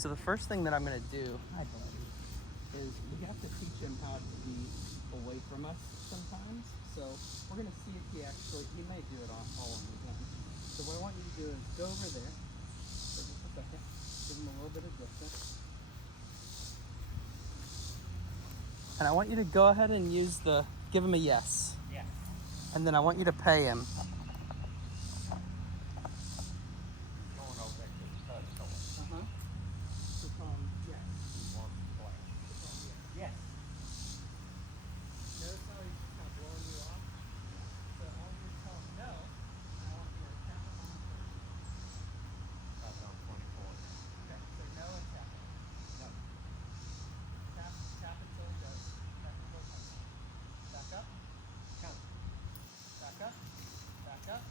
So the first thing that I'm going to do, hi buddy, is we have to teach him how to be away from us sometimes. So we're going to see if he may do it all on his own. So what I want you to do is go over there for just a second, give him a little bit of distance. And I want you to go ahead and give him a yes. Yes. And then I want you to pay him. Going over there to the toy store. Uh-huh. So tell him yes. He wants to play. So tell him yes. Yes. Notice how he's just kind of blowing you off? So I want you to tell him no, and I want you to tap him on the first. That's on 24 now. Okay, so no and tap him. No. Tap until he does. Tap until he comes. Back up. Come. Back up. Back up.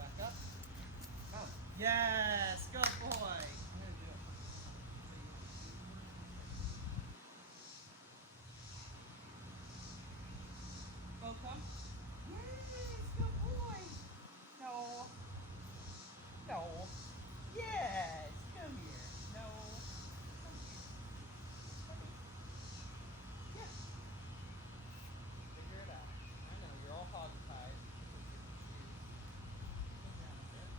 Back up. Come. Yes! Go boy! I'm gonna do it. Beau, come. Yes! Good boy! No. No. Yes! Come here. No. Come here. Come here. Yeah. Figure it out. I know, you're all hog-tied. Come down a bit.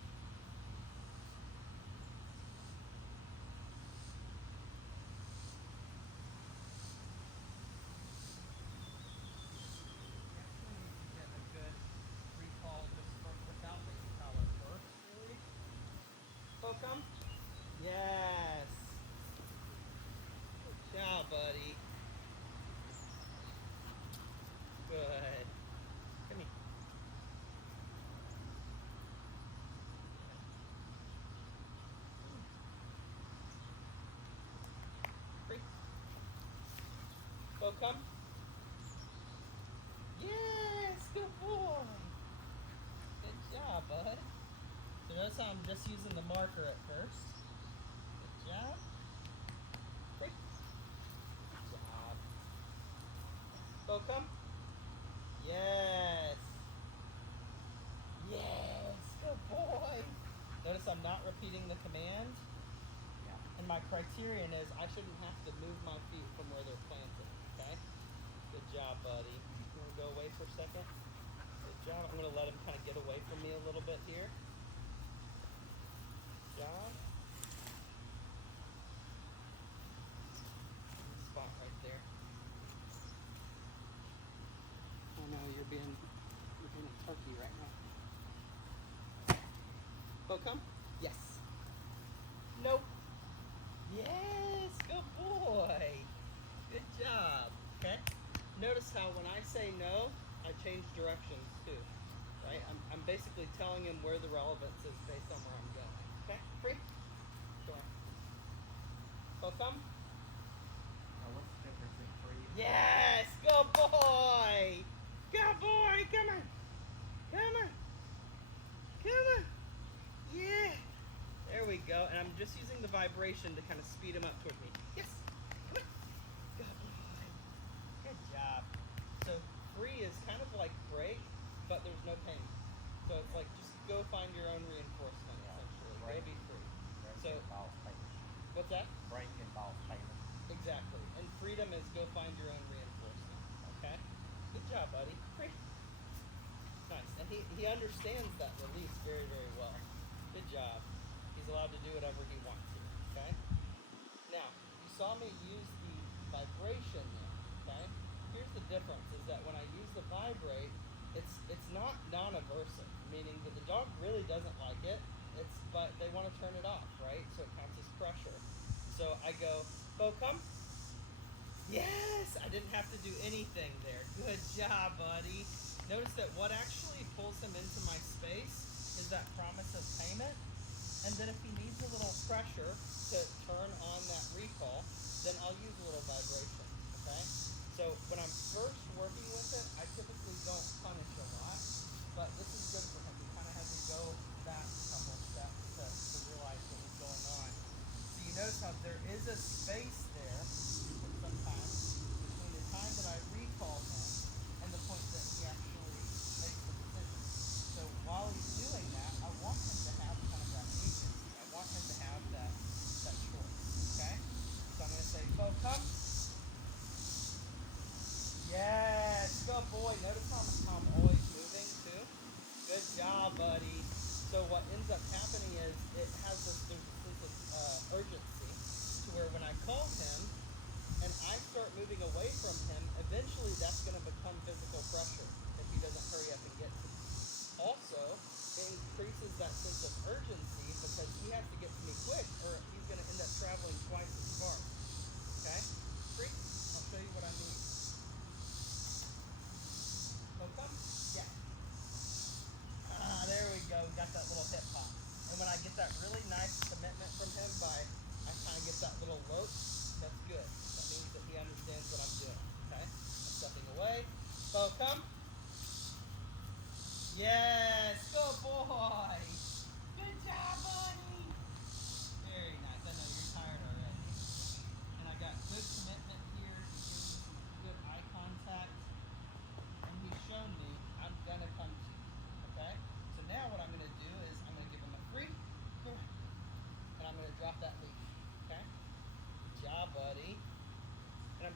You actually need to get a good recall just without baby collar first, really. Beau, come. Yes. Good job, buddy. Good. Come here. Free. Beau, come. Yes, good boy. Good job, bud. So notice how I'm just using the marker at first. Good job. Free. Good job. Beau, come. Yes. Yes, good boy. Notice I'm not repeating the command. Yeah. And my criterion is I shouldn't have to move my feet from where they're planted, okay? Good job, buddy. You want to go away for a second? Good job. I'm going to let him kind of get away from me a little bit here. Good job. Good spot right there. Oh no, you're being a turkey right now. Beau, come. Yes. Nope. Yes, good boy. Good job. Okay. Notice how when I say no, I change directions too. Right? I'm basically telling him where the relevance is based on where I'm going. Okay? Free? Go on. Beau, come. Now what's the difference in free? Yes! Good boy! Good boy! Come on! Come on! Come on! Yeah! There we go. And I'm just using the vibration to kind of speed him up toward me. Yes! Come on! Good boy! Good job. So free is kind of like break, but there's no pain. So it's like just go find your own reinforcement, essentially. Break. Go be free. Break So involves payment. what's that? Break involves payment. Exactly. And freedom is go find your own reinforcement. Okay? Good job, buddy. Free. Nice. And he understands that release very, very well. Good job. He's allowed to do whatever he wants here. Okay? Now, you saw me use the vibration there. Okay? Here's the difference is that when I use the vibrate, it's not non-aversive, meaning that the dog really doesn't like it. But they want to turn it off, right? So it counts as pressure. So I go, Beau, come. Yes! I didn't have to do anything there. Good job, buddy. Notice that what actually pulls him into my space is that promise of payment. And then if he needs a little pressure to turn on that recall, then I'll use a little vibration, okay? So when I'm first working with it, I typically don't punish a lot, but this is good for him. He kind of has to go back a couple steps to realize what was going on. So you notice how there is a space there sometimes between the time that I recall him and the point that he actually makes the decision. So while he's doing that, I want him to have kind of that agency. I want him to have that choice.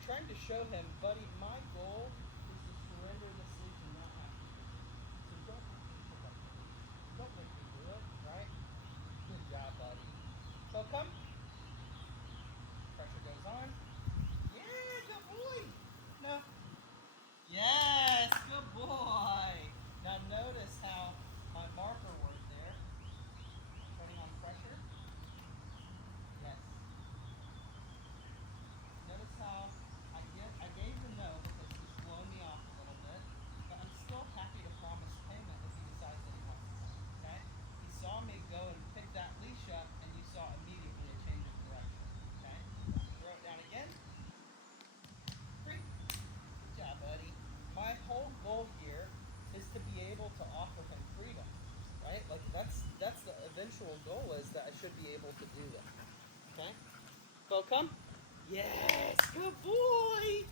trying to show him, buddy, my goal is to surrender this leash and not have to do it. So you don't have to pick up the leash. Don't make me do it, right? Good job, buddy. So come. Pressure goes on. Yeah, good boy. No. Yes, good boy. Now notice how my marker worked there. Putting on pressure. Yes. Notice how I gave the no because he's blown me off a little bit, but I'm still happy to promise payment if he decides that he wants to. Okay? He saw me go and pick that leash up, and you saw immediately a change of direction. Okay? Throw it down again. Free. Good job, buddy. My whole goal here is to be able to offer him freedom. Right? Like that's the eventual goal is that I should be able to do that. Okay? Beau, come. Yes, good boy.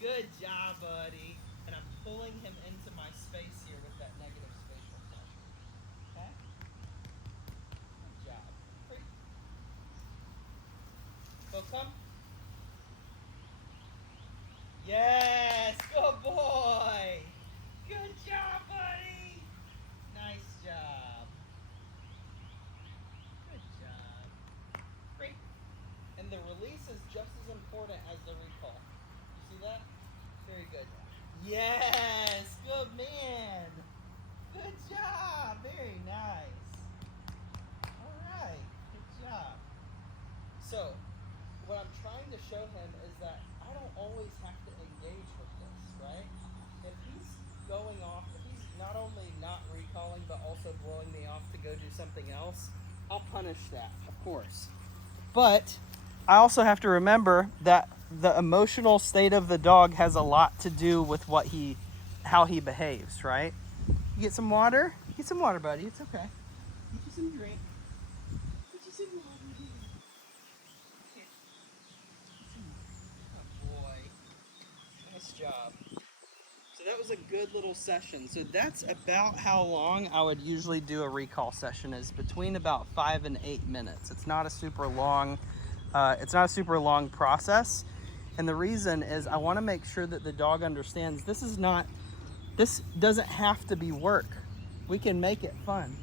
Good job, buddy. And I'm pulling him into my space here with that negative spatial pressure. Okay? Good job. Free. Beau, come. Yes, good boy. Good job, buddy. Nice job. Good job. Free. And the release is just as important as the recall. You see that? Very good. Yes, good man. Good job. Very nice. All right. Good job. So, what I'm trying to show him is that I don't always have to engage with this, right? If he's going off, if he's not only not recalling but also blowing me off to go do something else, I'll punish that, of course. But I also have to remember that the emotional state of the dog has a lot to do with how he behaves, right? You get some water? Get some water, buddy. It's okay. Get you some drink. Get you some water. Here. Oh boy. Nice job. So that was a good little session. So that's about how long I would usually do a recall session, is between about 5 and 8 minutes. It's not a super long process. And the reason is I want to make sure that the dog understands this doesn't have to be work. We can make it fun.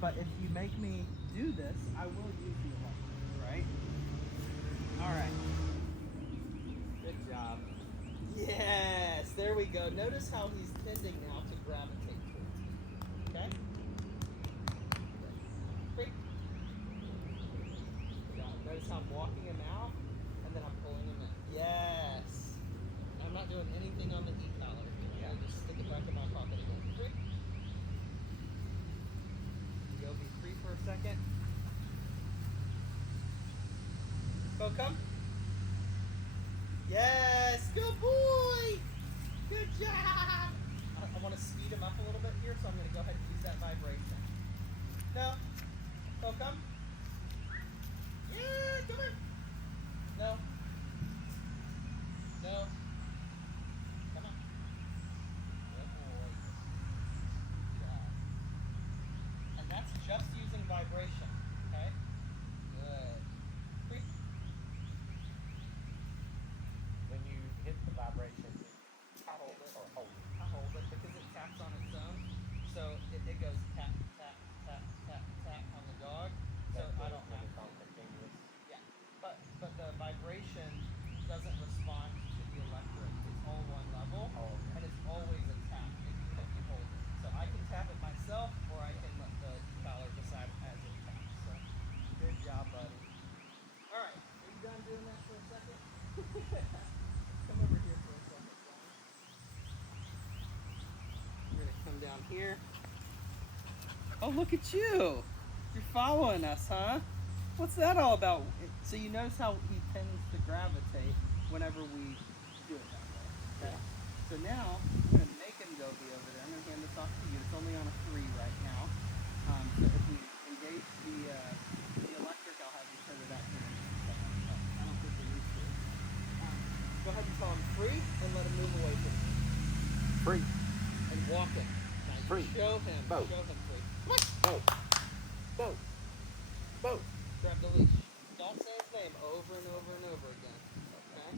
But if you make me do this, I will use the electric, right? All right. Good job. Yes, there we go. Notice how he's tending now to gravitate towards me. Okay? Free. Good job. Notice how I'm walking him out, and then I'm pulling him in. Yes. I'm not doing anything on the e-collar. Yeah. I'll just stick it back in my pocket again. Free. Go be free for a second. Go, come. Yes, good boy. Good job. I want to speed him up a little bit here, so I'm going to go ahead and use that vibration. No. Go, come. Yeah, come on. No. No. Come on. Good boy. Good job. And that's just using vibration, okay? Good. Free. When you hit the vibration, I hold it. or hold it. I hold it because it taps on its own. So it goes tap, tap, tap, tap, tap on the dog. So I don't have It's to. all continuous. Yeah. But the vibration doesn't respond to the electric. It's all one level. Oh, okay. And it's always a tap, even if you hold it. So I can tap it myself, or I can let the collar decide as it taps. So good job, buddy. All right. Are you done doing that for a second? Come over here for a second, John. We're gonna come down here. Oh, look at you! You're following us, huh? What's that all about? So you notice how he tends to gravitate whenever we do it that way. Okay? So now I'm gonna make him go be over there. I'm gonna hand this off to you. It's only on a 3 right now. So if we engage the electric, I'll have you turn it back to him. I don't think we're used to it. Go ahead and tell him free and let him move away from you. Free. And walk him. Now you Free. show him. Beau. Show him free. Beau. Beau. Beau. Grab the leash. Don't say his name over and over and over again. Okay?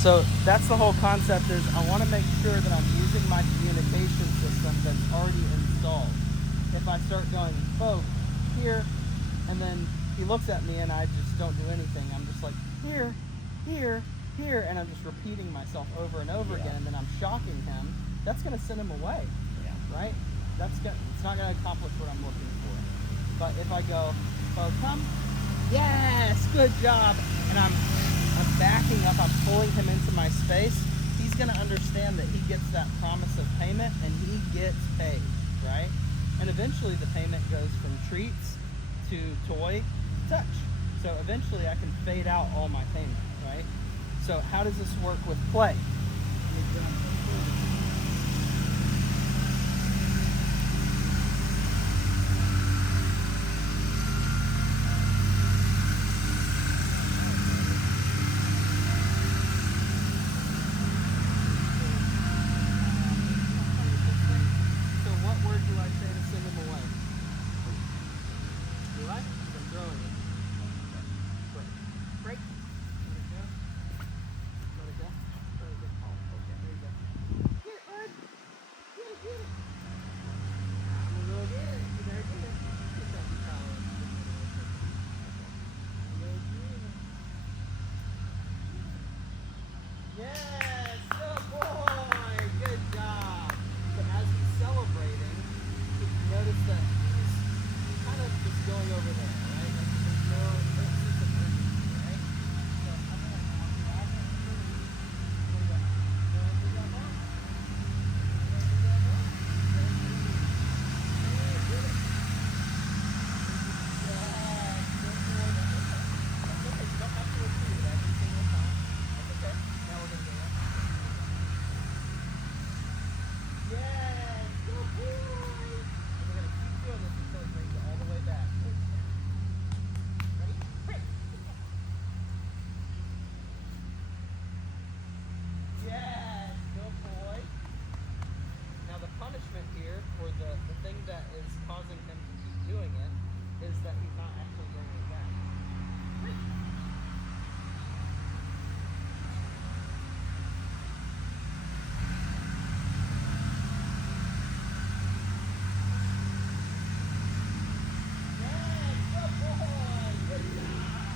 So that's the whole concept is I want to make sure that I'm using my communication system that's already installed. If I start going, Beau, here, and then he looks at me and I just don't do anything. I'm just like, here, here, here, and I'm just repeating myself over and over again, and then I'm shocking him. That's going to send him away, right? It's not going to accomplish what I'm looking for. But if I go, Beau, come, yes, good job, and I'm backing up, I'm pulling him into my space, he's going to understand that he gets that promise of payment and he gets paid, right? And eventually the payment goes from treats to toy to touch. So eventually I can fade out all my payment, right? So how does this work with play? Yes, good boy, good job. So as he's celebrating, you notice that he's kind of just going over there, right? There's no sense of urgency, right? So I'm gonna grab him first. There you go. Do that now. Here for the thing that is causing him to keep doing it is that he's not actually bringing it back. Yes, good boy, good job.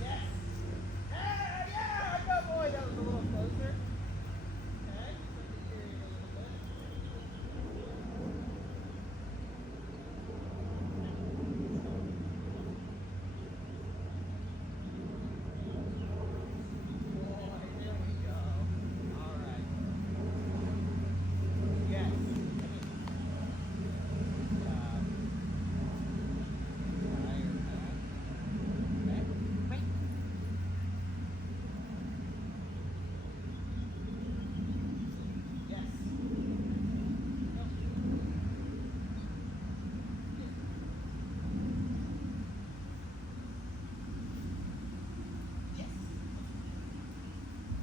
Yes. Yeah, good boy. That was a little closer. Okay, flip the earring a little bit. Boy, there we go. All right. Yes. Good job. Higher back. Okay. Wait. Yes. Nope. Yes.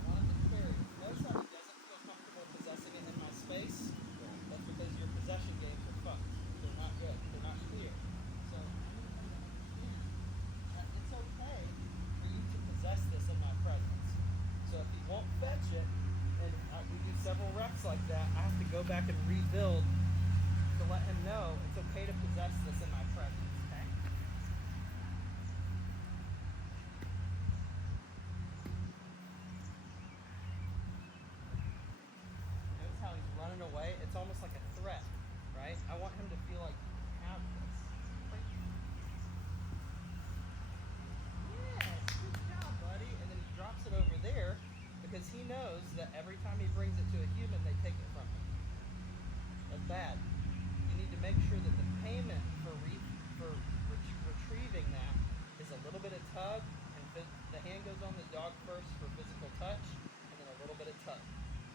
Want him to carry. Notice how he doesn't feel comfortable possessing it in my space? That's because your possession games are fucked. They're not good. They're not clear. So I'm going to come down here. It's okay for you to possess this in my presence. So if he won't fetch it, and we do several reps like that, I have to go back and rebuild to let him know it's okay to possess this in my presence. Okay? Notice how he's running away? It's almost like a threat, right? I want him to feel like he can have this. Right? Yes, good job, buddy. And then he drops it over there because he knows that every time he brings it to a human, they take it from him. That's bad. You need to make sure that the payment for retrieving that is a little bit of tug, and the hand goes on the dog first for physical touch, and then a little bit of tug.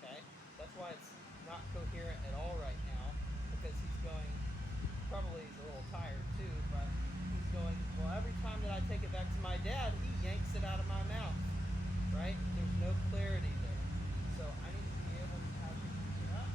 Okay? That's why it's not coherent at all right now, because he's going, probably he's a little tired too, but he's going, well, every time that I take it back to my dad, he yanks it out of my mouth, right? There's no clarity there. So I need to be able to have him pick it up.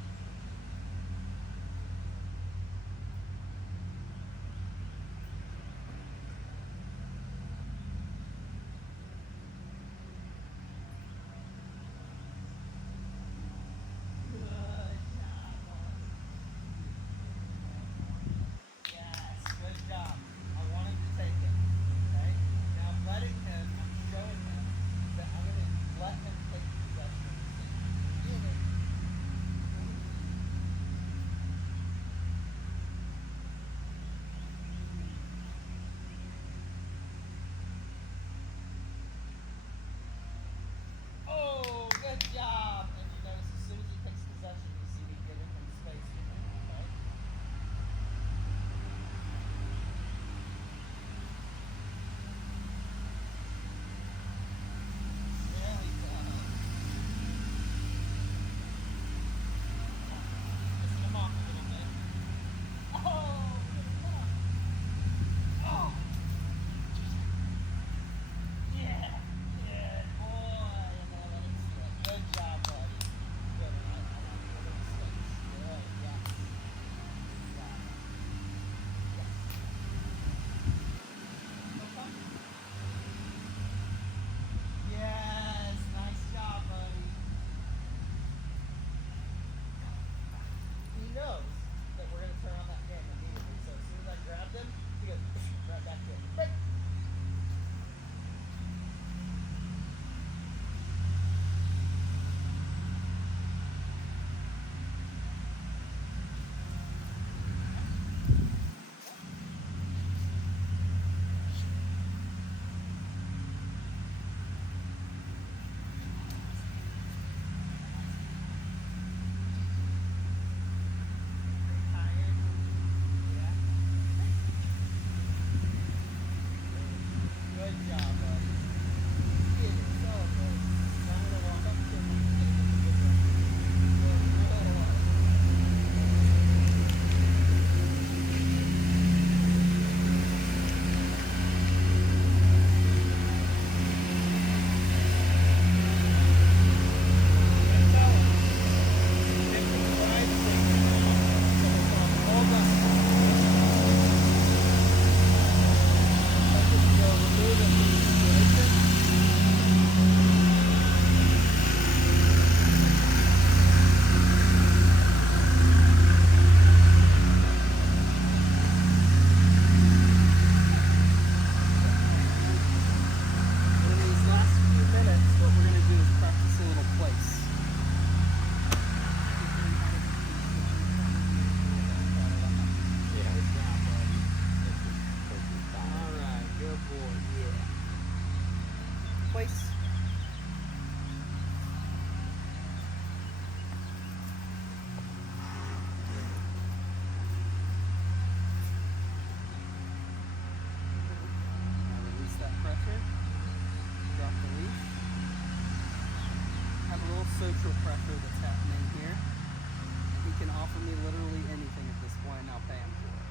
the pressure that's happening here. And he can offer me literally anything at this point, and I'll pay him for it.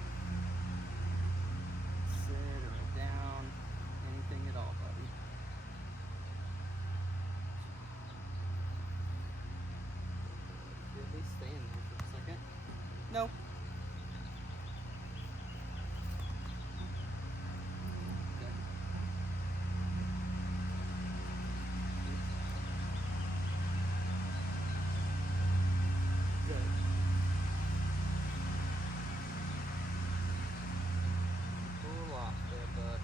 Sit or down, anything at all, buddy. You at least stay in there for a second. No. Okay. Good. Cool off there, bud.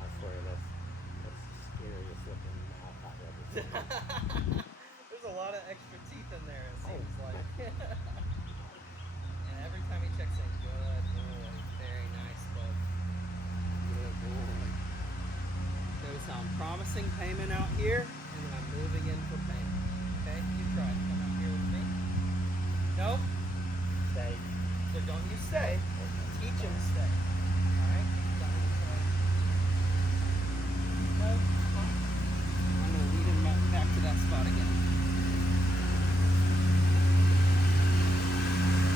I swear that's the scariest looking mouth I've ever seen. There's a lot of extra teeth in there, it seems like. And every time he checks in, good boy. Very nice, bud. Good boy. Shows how I'm promising payment out here, and then I'm moving in for payment. Okay, you try it. Come out here with me. No? Stay. So don't you stay. Teach him to stay. Alright? Don't you stay. No? I'm going to lead him back to that spot again.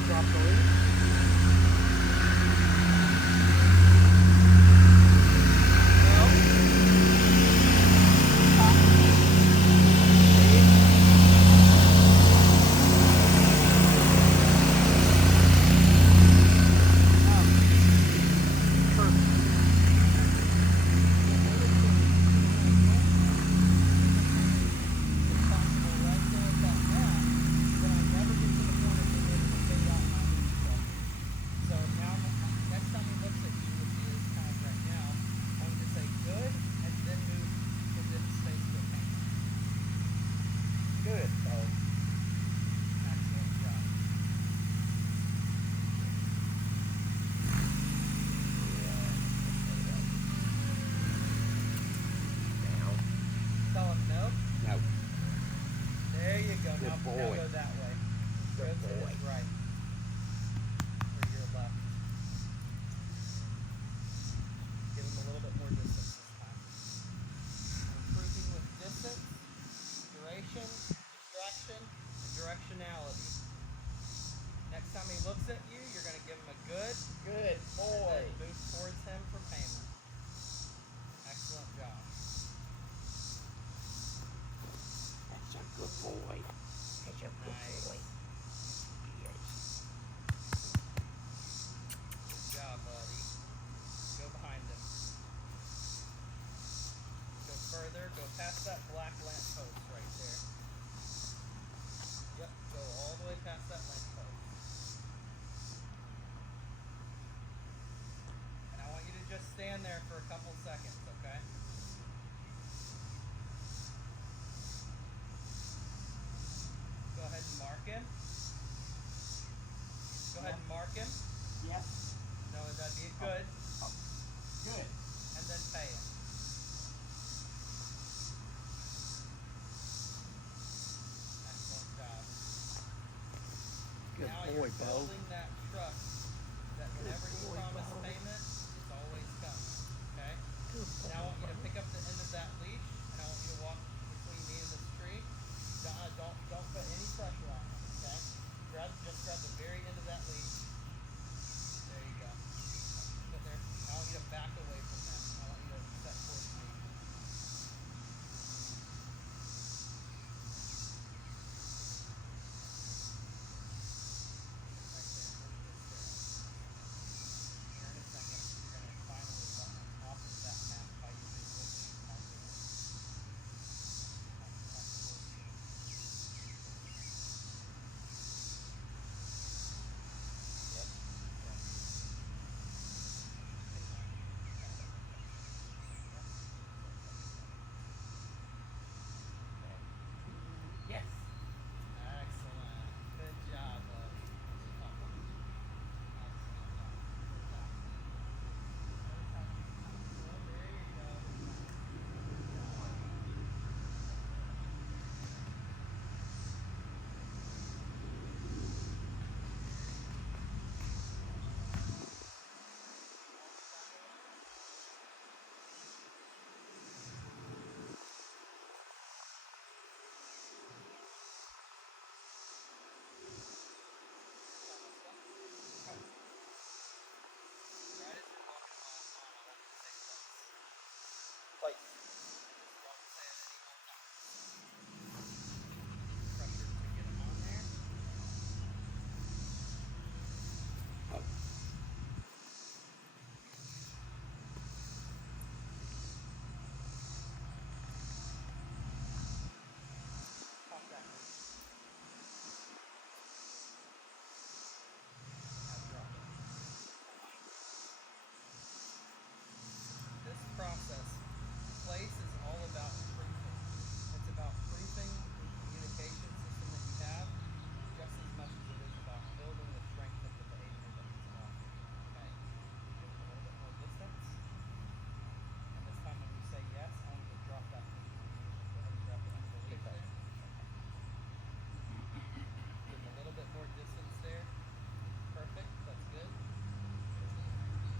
Drop the lead. No. Top. Lead. Good, Beau. Excellent job. Now. Tell him no. No. There you go. Good Now boy. go that way. Good Go to boy. his right. Or your left. Give him a little bit more distance this time. Improving with distance, duration, distraction, and directionality. Next time he looks at you, you're going to give him a good, Good and boy. then move towards him for payment. Excellent job. That's a good boy. That's a good Nice. boy. Yes. Good job, buddy. Go behind him. Go further. Go past that black lamp post right there. Yep. Go all the way past that lamp post. And I want you to just stand there for a couple seconds, okay? Go ahead and mark him. Go ahead and mark him. Yes. No, that'd be good. Good. And then pay him. Excellent job. Good Now boy, you're Beau. building that trust that whenever you boy, promise Beau. payment, it's always coming. Okay? Good boy. Now I want you to pick up the end of that leash, and I want you to walk between me and this tree. Don't put any pressure on him. Okay? Just grab the very end of that leash. There you go. Sit there. I want you to back away from them. I want you to step towards me. Right there. Here in a second, you're going to finally let him off of that map by using this marker. Up towards you.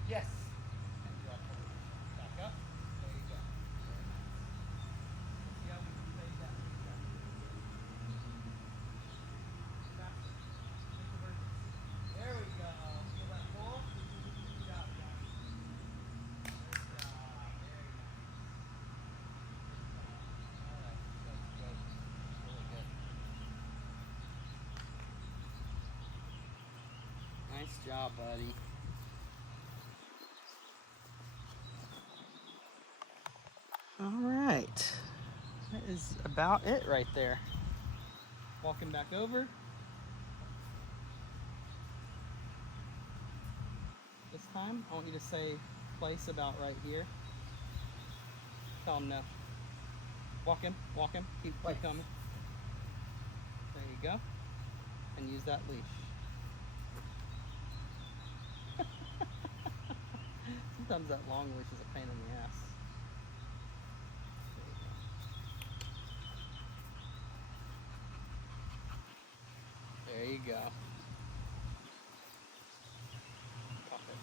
Yes. And drop the leash. Back up. There you go. Very nice. Let's see how we can fade that leash out. Faster. Think of urgency. There we go. Feel that pull? Good job, Josh. Good job. Very nice. Alright, that's good. Really good. Nice job, buddy. Alright. That is about it right there. Walking back over. This time, I want you to say place about right here. Tell him no. Walk him, keep coming. There you go. And use that leash. Sometimes that long leash is a pain in the ass. There you go. Pop it.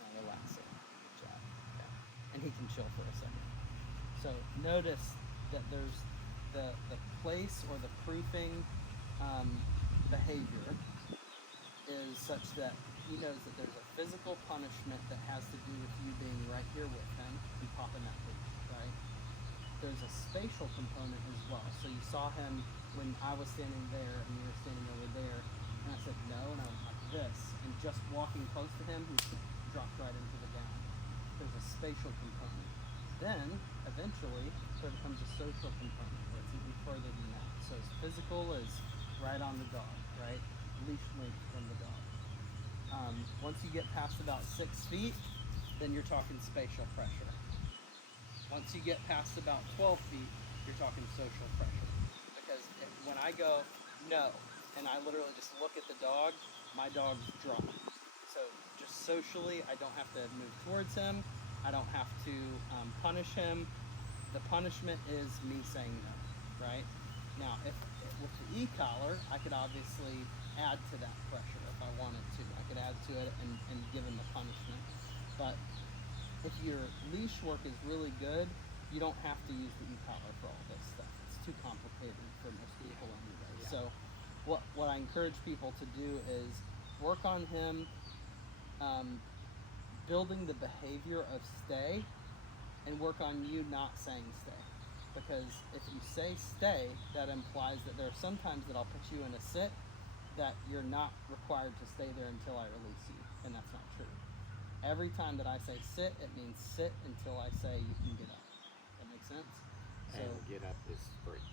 Now relax it. Good job. Okay. And he can chill for a second. So notice that there's the place or the proofing behavior is such that he knows that there's a physical punishment that has to do with you being right here with him and popping that leash, right? There's a spatial component as well. So you saw him when I was standing there and you were standing over there, and I said no, and I was like this, and just walking close to him, he dropped right into the down. There's a spatial component. Then, eventually, there becomes a social component where it's even further than that. So as physical is right on the dog, right? Leash length from the dog. Once you get past about 6 feet, then you're talking spatial pressure. Once you get past about 12 feet, you're talking social pressure. Because when I go no, and I literally just look at the dog, my dog's drunk. So just socially, I don't have to move towards him. I don't have to punish him. The punishment is me saying no, right? Now, if with the e-collar, I could obviously add to that pressure if I wanted to. I could add to it and give him a punishment. But if your leash work is really good, you don't have to use the e-collar for all this stuff. It's too complicated for most people anyway. Yeah. So what I encourage people to do is work on him building the behavior of stay and work on you not saying stay. Because if you say stay, that implies that there are some times that I'll put you in a sit that you're not required to stay there until I release you, and that's not true. Every time that I say sit, it means sit until I say you can get up. That makes sense? And So get up is free.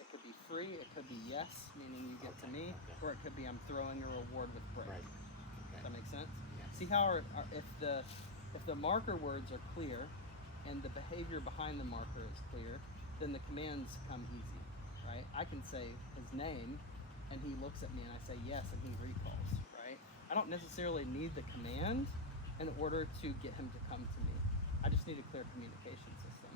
it could be free, it could be yes, meaning you get to me, okay. or it could be I'm throwing a reward with break. Right. Does Okay. that make sense? Yes. See how if the marker words are clear and the behavior behind the marker is clear, then the commands come easy, right? I can say his name and he looks at me and I say yes and he recalls, right? I don't necessarily need the command in order to get him to come to me. I just need a clear communication system.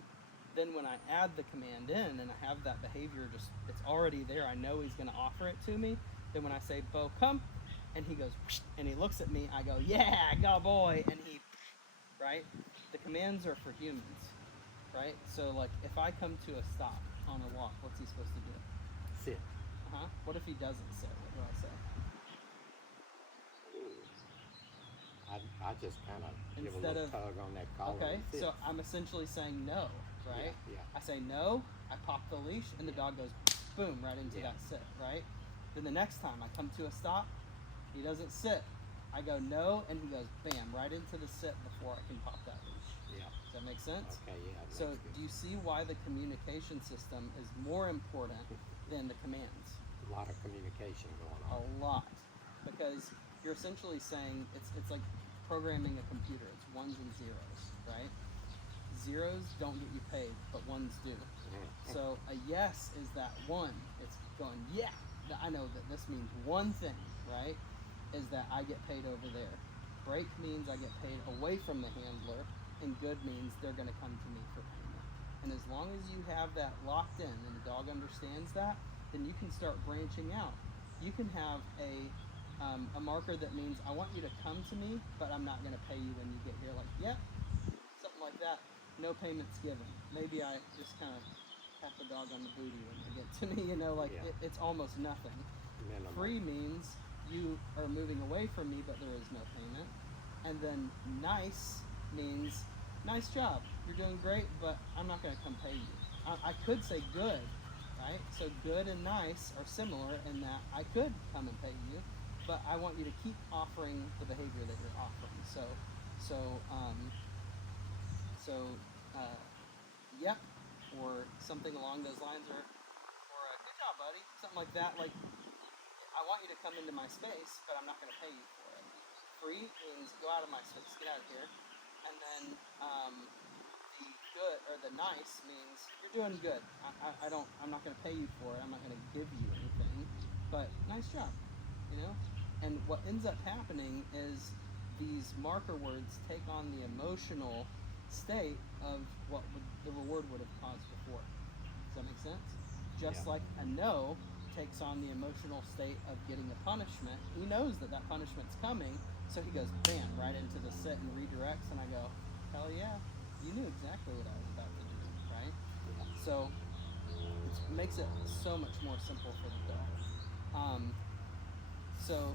Then when I add the command in and I have that behavior it's already there, I know he's gonna offer it to me, then when I say, Beau, come, and he goes, and he looks at me, I go, yeah, go boy, and he, right? The commands are for humans, right? So like, if I come to a stop on a walk, what's he supposed to do? Sit. What if he doesn't sit? What do I say? I just kind of give a Instead little of- tug on that collar. Okay, and sit. so I'm essentially saying no, right? Yeah. I say no, I pop the leash, and the dog goes boom right into Yeah. that sit, right? Then the next time I come to a stop, he doesn't sit. I go no, and he goes bam right into the sit before I can pop that leash. Yeah. Does that make sense? Okay, yeah. that So makes good. do you see why the communication system is more important than the commands? A lot of communication going on. A lot, because you're essentially saying it's like programming a computer. It's ones and zeros, right? Zeros don't get you paid, but ones do. Yeah. So a yes is that one. It's going, yeah, I know that this means one thing, right? Is that I get paid over there. Break means I get paid away from the handler, and good means they're going to come to me for payment. And as long as you have that locked in and the dog understands that, then you can start branching out. You can have a marker that means I want you to come to me, but I'm not going to pay you when you get here. Like, yep, something like that. No payments given. Maybe I just kind of tap the dog on the booty when they get to me, like Yeah. it's almost nothing. Minimal. Free means you are moving away from me, but there is no payment. And then nice means nice job. You're doing great, but I'm not going to come pay you. I could say good, right? So good and nice are similar in that I could come and pay you, but I want you to keep offering the behavior that you're offering. So, so, uh, yep, or something along those lines, or good job, buddy, something like that. Like, I want you to come into my space, but I'm not going to pay you for it. Free means go out of my space, get out of here. And then the good or the nice means you're doing good. I'm not going to pay you for it. I'm not going to give you anything, but nice job, And what ends up happening is these marker words take on the emotional state of what the reward would have caused before. Does that make sense? Just like a no takes on the emotional state of getting a punishment. He knows that punishment's coming, so he goes bam right into the sit and redirects, and I go, hell yeah, you knew exactly what I was about to do, right? So it makes it so much more simple for the dog. So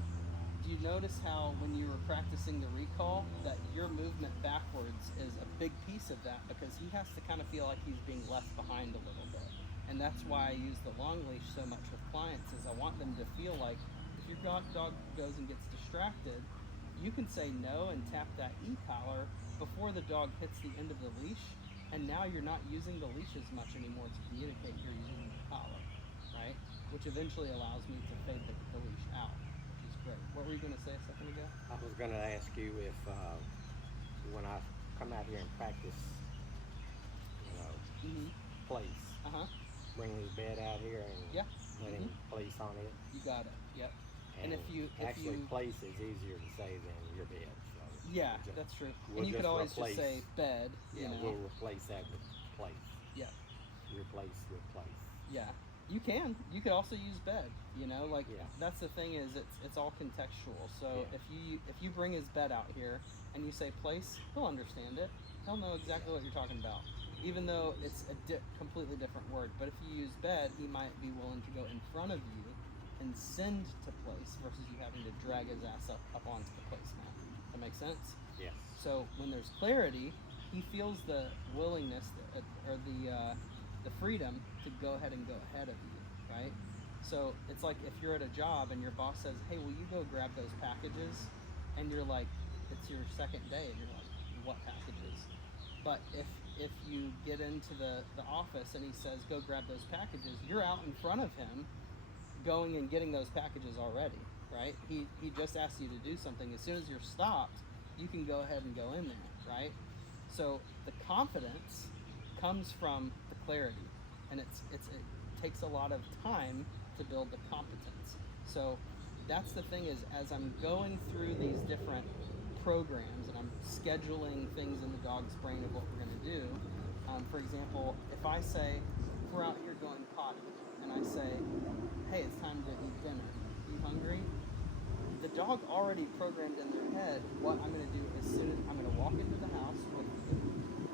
do you notice how when you were practicing the recall that your movement backwards is a big piece of that, because he has to kind of feel like he's being left behind a little bit. And that's why I use the long leash so much with clients, is I want them to feel like if your dog goes and gets distracted, you can say no and tap that e-collar before the dog hits the end of the leash, and now you're not using the leash as much anymore to communicate, you're using the collar, right? Which eventually allows me to fade the leash out, which is great. What were you going to say a second ago? I was going to ask you if when I come out here and practice, place, bring his bed out here and let him place on it. You got it. Yep. And if you place is easier to say than your bed. So yeah, that's true. And you could always just say bed. We'll replace that with place. Yeah. Replace with place. Yeah. You can. You could also use bed. That's the thing, is it's all contextual. So if you bring his bed out here and you say place, he'll understand it. He'll know exactly what you're talking about, even though it's a completely different word. But if you use bed, he might be willing to go in front of you and send to place versus you having to drag his ass up onto the placemat. That makes sense? Yes. So when there's clarity, he feels the willingness or the freedom to go ahead and go ahead of you, right? So it's like if you're at a job and your boss says, hey, will you go grab those packages? And you're like, it's your second day, and you're like, what packages? But if you get into the office and he says, go grab those packages, you're out in front of him going and getting those packages already, right? He just asked you to do something. As soon as you're stopped, you can go ahead and go in there, right? So the confidence comes from the clarity, and it takes a lot of time to build the competence. So that's the thing, is as I'm going through these different programs and I'm scheduling things in the dog's brain of what we're going to do. For example, if I say, we're out here going potty, and I say, hey, it's time to eat dinner. Are you hungry? The dog already programmed in their head what I'm going to do as soon as I'm going to walk into the house with you.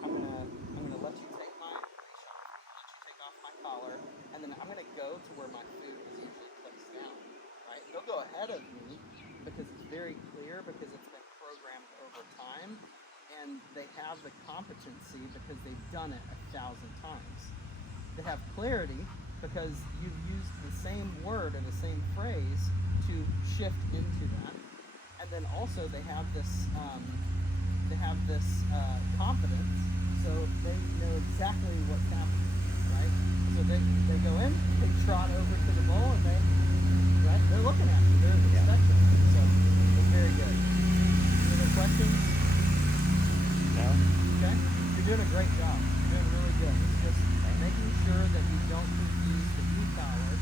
I'm going to let you take my leash off, let you take off my collar, and then I'm going to go to where my food is usually placed down, right? They'll go ahead of me because it's very clear, because it's been programmed over time, and they have the competency because they've done it 1,000 times. They have clarity because you've used the same word or the same phrase to shift into that, and then also they have this confidence, so they know exactly what's happening, right? So they go in, they trot over to the bowl, and they're looking at you, they're expecting it. So it's very good. Any other questions? No. Okay. You're doing a great job. You're doing really good. It's just making sure that you don't confuse the e-collar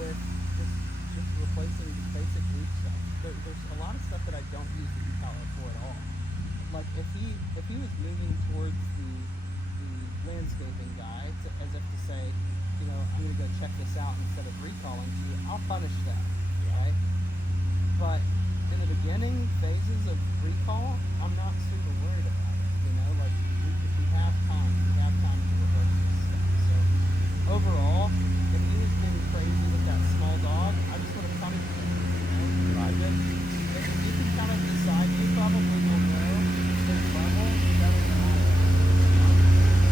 with just replacing the basic leaf stuff. There's a lot of stuff that I don't use the e-collar for at all. Like if he was moving towards the landscaping guy, as if to say, I'm gonna go check check this out instead of recalling to you, I'll punish that, Yeah. right? But in the beginning phases of recall, I'm not super worried about it. You know, like we have time. We have time to reverse this stuff. So overall, if he was being crazy with that small dog, I just would have punished him. You know, Right. if you can kind of decide, you probably will know his level better than I am. You know?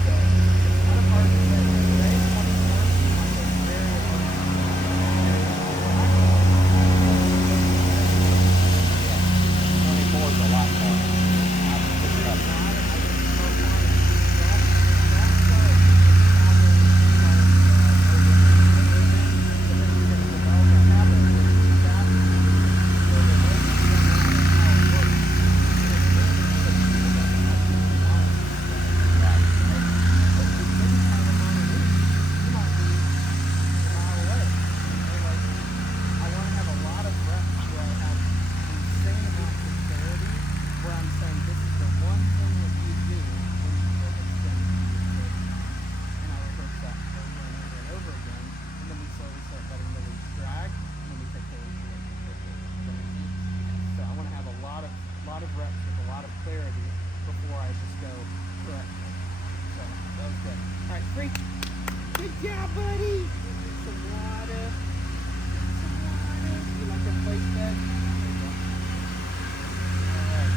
So it's kind of hard to say. Today, 24, I'm just very Yeah. 24 is a lot more. Of reps with a lot of clarity before I just go correct. So that was good. All right, freak. Good job, buddy. Some water. Some water. You like your place bed? All right.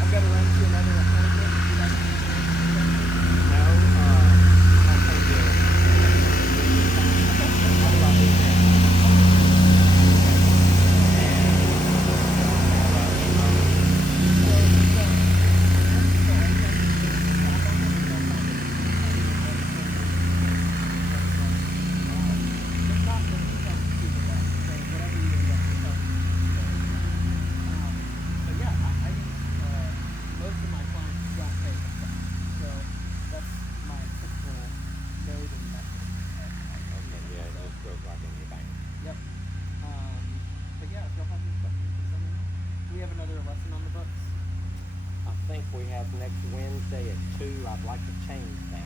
I've got to run to another appointment. Would you like to do anything? No, I'll take it. How about this now? I think we have next Wednesday at 2. I'd like to change that.